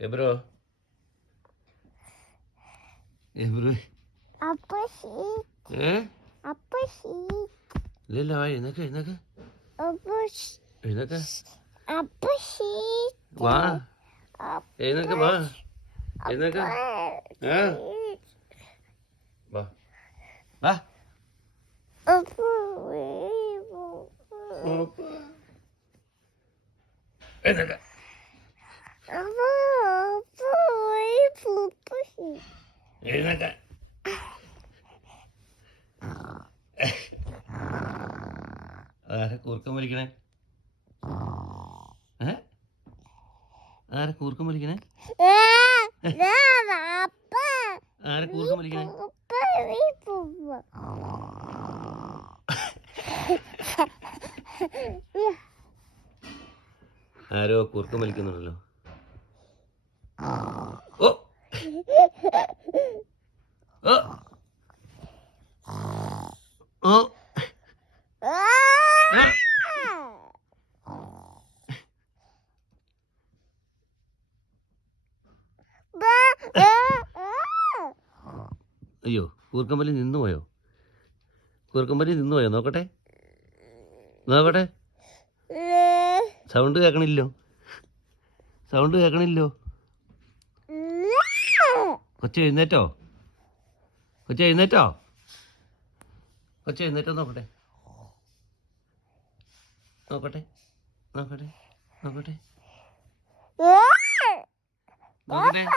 Ebro Ebro ഇല്ലല്ലോ എഴുന്നേക്ക് എഴുന്നേക്ക് എഴുന്നേക്ക് വാ എഴുന്നേക്ക് വാ എഴുന്നേക്ക് വാ വാ എഴുന്നേക്ക് എഴുന്നേക്ക് ആരെ കൂർക്കം വലിക്കണേ ആരെ കൂർക്കം വലിക്കണേ ആരെ കൂർക്കം വലിക്കണേ ആരോ കൂർക്കം വലിക്കുന്നുണ്ടല്ലോ ഓ ഓ ഓ അയ്യോ കൂർക്കമ്പലി നിന്നുപോയോ കൂർക്കമ്പലി നിന്നുപോയോ നോക്കട്ടെ നോക്കട്ടെ സൗണ്ട് കേൾക്കണില്ലോ സൗണ്ട് കേൾക്കണില്ലോ കൊച്ചു എഴുന്നേറ്റോ കൊച്ചു എഴുന്നേറ്റോ കൊച്ചു എഴുന്നേറ്റോ നോക്കട്ടെ നോക്കട്ടെ നോക്കട്ടെ നോക്കട്ടെ നോക്കട്ടെ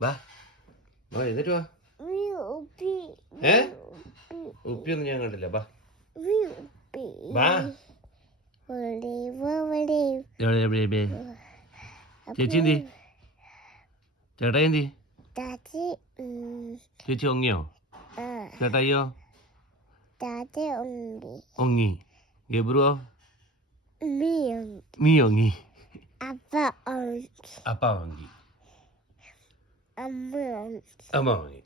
വാ വാ എഴുന്നേറ്റ് വാ ഉപ്പിയൊന്നും ഞാൻ കണ്ടില്ല വാ വാ ചേച്ചി എന്തി ചേട്ടാ എന്തി ചേച്ചി ഒങ്ങിയോ ചേട്ടായിയോ ഒങ്ങി ഗബ്രുവോ നീ ഒങ്ങി അപ്പ ഒങ്ങി അമ്മ ഒങ്ങി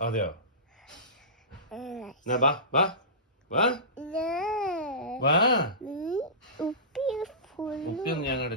അതെയോ വാ വാ വാ വാ ഉപ്പിയൊന്നും ഞാൻ കണ്ടില്ല